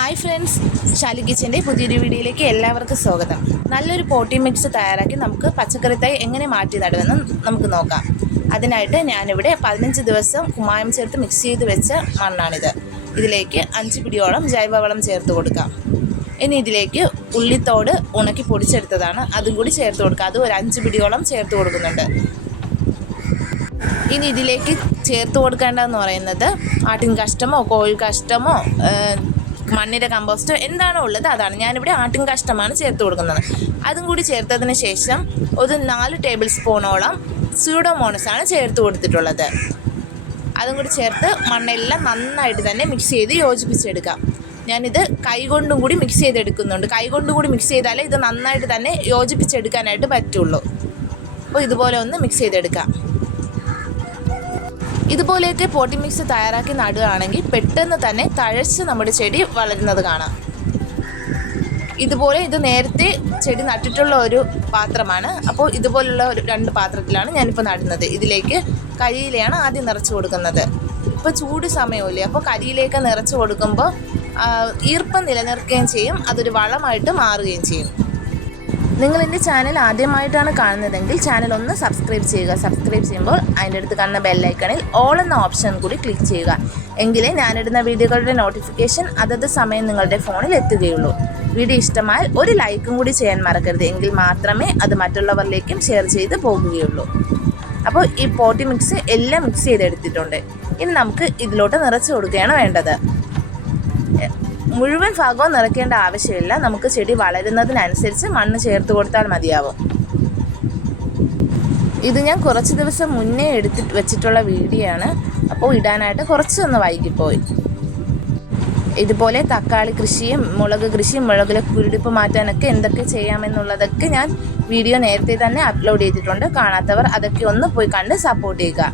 Hi friends, Shalu കിച്ചൻ്റെ പുതിയൊരു വീഡിയോയിലേക്ക് എല്ലാവർക്കും സ്വാഗതം. നല്ലൊരു പോട്ടി മിക്സ് തയ്യാറാക്കി നമുക്ക് പച്ചക്കറി തൈ എങ്ങനെ മാറ്റി നടുമെന്ന് നമുക്ക് നോക്കാം. അതിനായിട്ട് ഞാനിവിടെ 15 ദിവസം കുമ്മായം ചേർത്ത് മിക്സ് ചെയ്ത് വെച്ച മണ്ണാണിത്. ഇതിലേക്ക് 5 പിടിയോളം ജൈവവളം ചേർത്ത് കൊടുക്കാം. ഇനി ഇതിലേക്ക് ഉള്ളിത്തോട് ഉണക്കി പൊടിച്ചെടുത്തതാണ്, അതും കൂടി ചേർത്ത് കൊടുക്കുക. അത് ഒരു 5 പിടിയോളം ചേർത്ത് കൊടുക്കുന്നുണ്ട്. ഇനി ഇതിലേക്ക് ചേർത്ത് കൊടുക്കേണ്ടതെന്ന് പറയുന്നത് ആട്ടിൻ കാഷ്ടമോ കോഴി കാഷ്ടമോ മണ്ണിര കമ്പോസ്റ്റോ എന്താണോ ഉള്ളത് അതാണ്. ഞാനിവിടെ ആട്ടിൻ കാഷ്ടമാണ് ചേർത്ത് കൊടുക്കുന്നത്. അതും കൂടി ചേർത്തതിന് ശേഷം ഒരു 4 ടേബിൾ സ്പൂണോളം സ്യൂഡോമോണസാണ് ചേർത്ത് കൊടുത്തിട്ടുള്ളത്. അതും കൂടി ചേർത്ത് മണ്ണെല്ലാം നന്നായിട്ട് തന്നെ മിക്സ് ചെയ്ത് യോജിപ്പിച്ചെടുക്കാം. ഞാനിത് കൈകൊണ്ടും കൂടി മിക്സ് ചെയ്തെടുക്കുന്നുണ്ട്. കൈകൊണ്ടും കൂടി മിക്സ് ചെയ്താലേ ഇത് നന്നായിട്ട് തന്നെ യോജിപ്പിച്ചെടുക്കാനായിട്ട് പറ്റുള്ളൂ. അപ്പോൾ ഇതുപോലെ ഒന്ന് മിക്സ് ചെയ്തെടുക്കാം. ഇതുപോലെയൊക്കെ പോട്ടി മിക്സ് തയ്യാറാക്കി നടുകയാണെങ്കിൽ പെട്ടെന്ന് തന്നെ തഴച്ച് നമ്മുടെ ചെടി വളരുന്നത് കാണാം. ഇത് നേരത്തെ ചെടി നട്ടിട്ടുള്ള ഒരു പാത്രമാണ്. അപ്പോൾ ഇതുപോലുള്ള ഒരു 2 പാത്രത്തിലാണ് ഞാനിപ്പോൾ നടുന്നത്. ഇതിലേക്ക് കരിയിലയാണ് ആദ്യം നിറച്ച് കൊടുക്കുന്നത്. ഇപ്പോൾ ചൂട് സമയമില്ലേ, അപ്പോൾ കരിയിലേക്ക് നിറച്ച് കൊടുക്കുമ്പോൾ ഈർപ്പം നിലനിർത്തുകയും ചെയ്യും, അതൊരു വളമായിട്ട് മാറുകയും ചെയ്യും. നിങ്ങൾ എൻ്റെ ചാനൽ ആദ്യമായിട്ടാണ് കാണുന്നതെങ്കിൽ ചാനൽ ഒന്ന് സബ്സ്ക്രൈബ് ചെയ്യുക. സബ്സ്ക്രൈബ് ചെയ്യുമ്പോൾ അതിൻ്റെ അടുത്ത് കാണുന്ന ബെല്ലൈക്കണിൽ ഓൾ എന്ന ഓപ്ഷൻ കൂടി ക്ലിക്ക് ചെയ്യുക. എങ്കിലേ ഞാനിടുന്ന വീഡിയോകളുടെ നോട്ടിഫിക്കേഷൻ അതത് സമയം നിങ്ങളുടെ ഫോണിൽ എത്തുകയുള്ളൂ. വീഡിയോ ഇഷ്ടമായാൽ ഒരു ലൈക്കും കൂടി ചെയ്യാൻ മറക്കരുത്. എങ്കിൽ മാത്രമേ അത് മറ്റുള്ളവരിലേക്കും ഷെയർ ചെയ്ത് പോകുകയുള്ളൂ. അപ്പോൾ ഈ പോട്ടി മിക്സ് എല്ലാം മിക്സ് ചെയ്തെടുത്തിട്ടുണ്ട്. ഇനി നമുക്ക് ഇതിലോട്ട് നിറച്ച് കൊടുക്കുകയാണ് വേണ്ടത്. മുഴുവൻ ഭാഗവും നിറയ്ക്കേണ്ട ആവശ്യമില്ല. നമുക്ക് ചെടി വളരുന്നതിനനുസരിച്ച് മണ്ണ് ചേർത്ത് കൊടുത്താൽ മതിയാവും. ഇത് ഞാൻ കുറച്ച് ദിവസം മുന്നേ വെച്ചിട്ടുള്ള വീഡിയോ ആണ്. അപ്പോൾ ഇടാനായിട്ട് കുറച്ചൊന്ന് വൈകിപ്പോയി. ഇതുപോലെ തക്കാളി കൃഷിയും മുളക് കൃഷിയും മുളകിലെ കുരുടിപ്പ് മാറ്റാനൊക്കെ എന്തൊക്കെ ചെയ്യാമെന്നുള്ളതൊക്കെ ഞാൻ വീഡിയോ നേരത്തെ തന്നെ അപ്ലോഡ് ചെയ്തിട്ടുണ്ട്. കാണാത്തവർ അതൊക്കെ ഒന്ന് പോയി കണ്ട് സപ്പോർട്ട് ചെയ്യുക.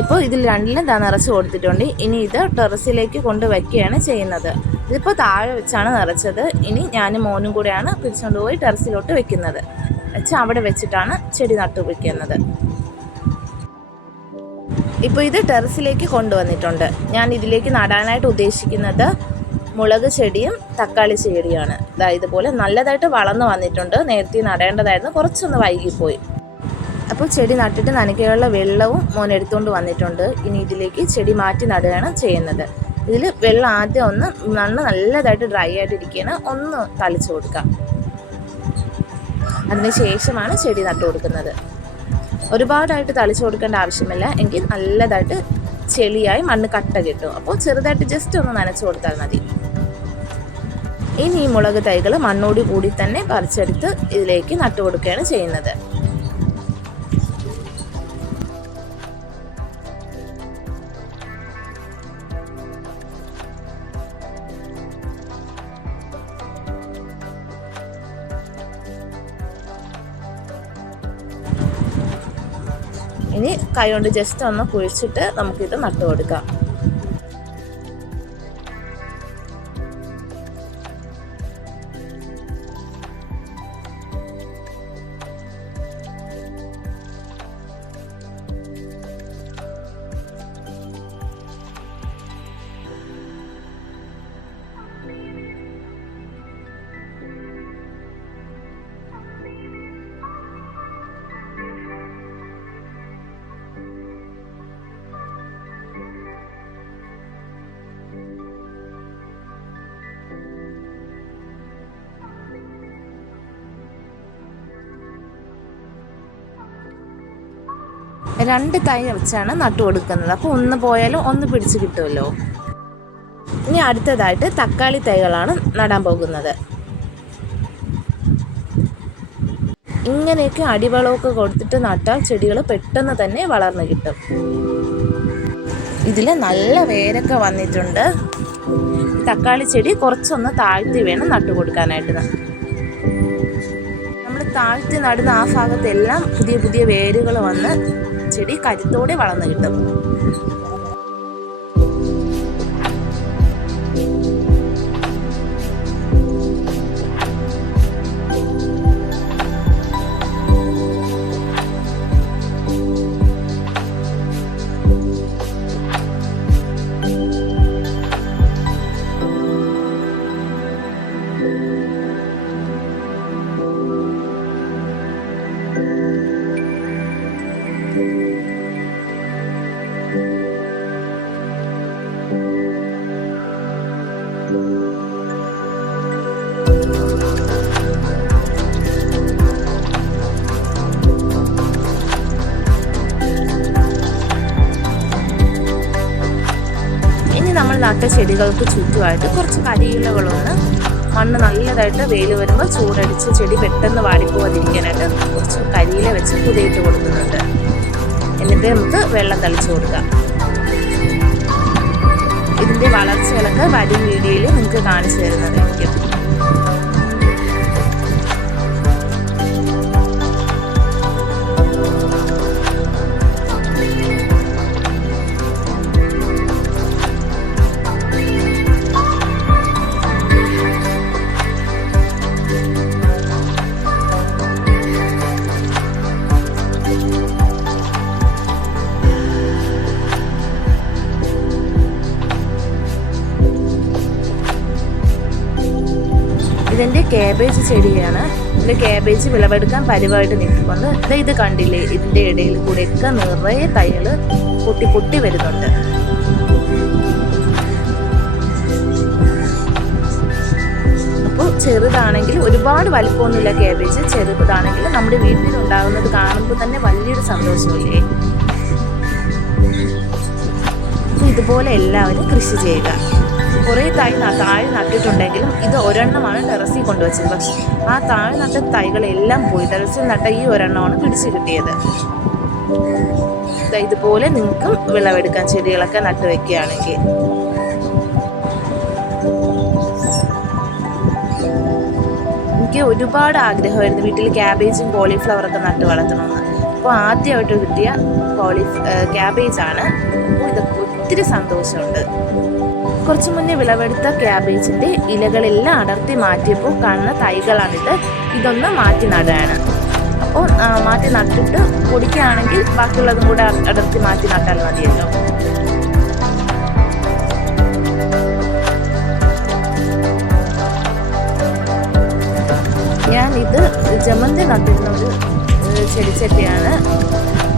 ഇപ്പോൾ ഇതിൽ 2ലും നിറച്ച് കൊടുത്തിട്ടുണ്ട്. ഇനി ഇത് ടെറസിലേക്ക് കൊണ്ടുവയ്ക്കുകയാണ് ചെയ്യുന്നത്. ഇതിപ്പോൾ താഴെ വെച്ചാണ് നിറച്ചത്. ഇനി ഞാനും മോനും കൂടെയാണ് പിടിച്ചുകൊണ്ട് പോയി ടെറസിലോട്ട് വെക്കുന്നത്. അവിടെ വെച്ചിട്ടാണ് ചെടി നട്ടുവെക്കുന്നത്. ഇപ്പോൾ ഇത് ടെറസിലേക്ക് കൊണ്ടുവന്നിട്ടുണ്ട്. ഞാൻ ഇതിലേക്ക് നടാനായിട്ട് ഉദ്ദേശിക്കുന്നത് മുളക് ചെടിയും തക്കാളി ചെടിയാണ്. ഇതുപോലെ നല്ലതായിട്ട് വളർന്നു വന്നിട്ടുണ്ട്. നേരത്തെ നടേണ്ടതായിരുന്നു, കുറച്ചൊന്ന് വൈകിപ്പോയി. അപ്പോൾ ചെടി നട്ടിട്ട് നനയ്ക്കാനുള്ള വെള്ളവും മോൻ എടുത്തുകൊണ്ട് വന്നിട്ടുണ്ട്. ഇനി ഇതിലേക്ക് ചെടി മാറ്റി നടുകയാണ് ചെയ്യുന്നത്. ഇതിൽ വെള്ളം ആദ്യം ഒന്ന് മണ്ണ് നല്ലതായിട്ട് ഡ്രൈ ആയിട്ടിരിക്കുകയാണ്, ഒന്ന് തളിച്ചു കൊടുക്കാം. അതിന് ശേഷമാണ് ചെടി നട്ടു കൊടുക്കുന്നത്. ഒരുപാടായിട്ട് തളിച്ചു കൊടുക്കേണ്ട ആവശ്യമില്ല, എങ്കിൽ നല്ലതായിട്ട് ചെളിയായി മണ്ണ് കട്ട കിട്ടും. അപ്പോൾ ചെറുതായിട്ട് ജസ്റ്റ് ഒന്ന് നനച്ചു കൊടുത്താൽ മതി. ഇനി ഈ മുളക് തൈകൾ മണ്ണോട് കൂടി തന്നെ പറിച്ചെടുത്ത് ഇതിലേക്ക് നട്ടു കൊടുക്കുകയാണ് ചെയ്യുന്നത്. ഇനി കൈ കൊണ്ട് ജസ്റ്റ് ഒന്ന് കുഴിച്ചിട്ട് നമുക്കിത് നട്ടു കൊടുക്കാം. രണ്ട് തൈ വെച്ചാണ് നട്ടു കൊടുക്കുന്നത്. അപ്പോൾ ഒന്ന് പോയാലും ഒന്ന് പിടിച്ച് കിട്ടുമല്ലോ. ഇനി അടുത്തതായിട്ട് തക്കാളി തൈകളാണ് നടാൻ പോകുന്നത്. ഇങ്ങനെയൊക്കെ അടിവളമൊക്കെ കൊടുത്തിട്ട് നട്ടാൽ ചെടികൾ പെട്ടെന്ന് തന്നെ വളർന്നു കിട്ടും. ഇതിൽ നല്ല വേരൊക്കെ വന്നിട്ടുണ്ട്. തക്കാളി ചെടി കുറച്ചൊന്ന് താഴ്ത്തി വേണം നട്ടു കൊടുക്കാനായിട്ട്. നമ്മൾ താഴ്ത്തി നടുന്ന ആ ഭാഗത്തെല്ലാം പുതിയ പുതിയ വേരുകൾ വന്ന് ചെടി കരുത്തോടെ വളർന്നു കിട്ടും. ഇനി നമ്മൾ നട്ട ചെടികൾക്ക് ചുറ്റുമായിട്ട് കുറച്ച് കരിയിലകളൊന്ന് മണ്ണ് നല്ലതായിട്ട് വെയിൽ വരുമ്പോൾ ചൂടടിച്ച് ചെടി പെട്ടെന്ന് വാടിപ്പോവാതിരിക്കാനായിട്ട് കുറച്ച് കരിയില വെച്ച് പുതയിട്ട് കൊടുക്കുന്നുണ്ട്. എന്നിട്ട് നമുക്ക് വെള്ളം തളിച്ചു കൊടുക്കാം. ഇതിൻ്റെ വളർച്ചകളൊക്കെ വരും വീഡിയോയിൽ നിങ്ങൾക്ക് കാണിച്ചു തരുന്നതായിരിക്കും. ഇതിൻ്റെ കാബേജ് ചെടിയാണ്. ഇതിൻ്റെ കാബേജ് വിളവെടുക്കാൻ പരിവായിട്ട് നിൽക്കുന്നത്. ഇത് കണ്ടില്ലേ, ഇതിൻ്റെ ഇടയിൽ കൂടെയൊക്കെ നിറയെ തൈകൾ പൊട്ടി പൊട്ടി വരുന്നുണ്ട്. അപ്പോൾ ചെറുതാണെങ്കിൽ ഒരുപാട് വലിപ്പമൊന്നുമില്ല കാബേജ്. ചെറുതാണെങ്കിൽ നമ്മുടെ വീട്ടിലുണ്ടാകുന്നത് കാണുമ്പോൾ തന്നെ വലിയൊരു സന്തോഷമല്ലേ. അപ്പോൾ ഇതുപോലെ എല്ലാവരും കൃഷി ചെയ്യുക. കുറേ താഴെ നട്ടിട്ടുണ്ടെങ്കിലും ഇത് ഒരെണ്ണമാണ് ടെറസിൽ കൊണ്ടുവച്ചത്. പക്ഷെ ആ താഴെ നട്ട തൈകളെല്ലാം പോയി. ടെറസിൽ നട്ട ഈ ഒരെണ്ണമാണ് പിടിച്ചു കിട്ടിയത്. ഇതുപോലെ നിങ്ങൾക്കും വിളവെടുക്കാൻ ചെടികളൊക്കെ നട്ടു വെക്കുകയാണെങ്കിൽ. എനിക്ക് ഒരുപാട് ആഗ്രഹമായിരുന്നു വീട്ടിൽ ക്യാബേജും കോളിഫ്ലവറൊക്കെ നട്ട് വളർത്തണമെന്ന്. അപ്പോൾ ആദ്യമായിട്ട് കിട്ടിയ ക്യാബേജാണ്. അപ്പോൾ ഇതൊക്കെ ഒത്തിരി സന്തോഷമുണ്ട്. കുറച്ച് മുന്നേ വിളവെടുത്ത ക്യാബേജിൻ്റെ ഇലകളെല്ലാം അടർത്തി മാറ്റിയപ്പോൾ കാണുന്ന തൈകളാണിത്. ഇതൊന്ന് മാറ്റി നടുകയാണ്. അപ്പോൾ മാറ്റി നട്ടിട്ട് പൊടിക്കുകയാണെങ്കിൽ ബാക്കിയുള്ളതും കൂടെ അടർത്തി മാറ്റി നട്ടാൽ മതിയല്ലോ. ഞാനിത് ജമന്തി നട്ടിരുന്ന ഒരു ചെടിച്ചട്ടിയാണ്.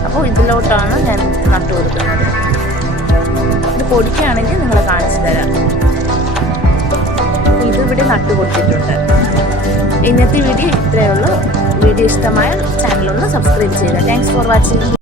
അപ്പോൾ ഇതിലോട്ടാണ് ഞാൻ നട്ടു കൊടുക്കുന്നത്. ഇത് പൊടിക്കുകയാണെങ്കിൽ നിങ്ങളെ കാണിച്ചു തരാം. ഇതിവിടെ നട്ടു കൊടുത്തിട്ടുണ്ട്. ഇന്നത്തെ വീഡിയോ ഇത്രയേ ഉള്ളൂ. വീഡിയോ ഇഷ്ടമായാൽ ചാനലൊന്ന് സബ്സ്ക്രൈബ് ചെയ്യുക. Thanks for watching.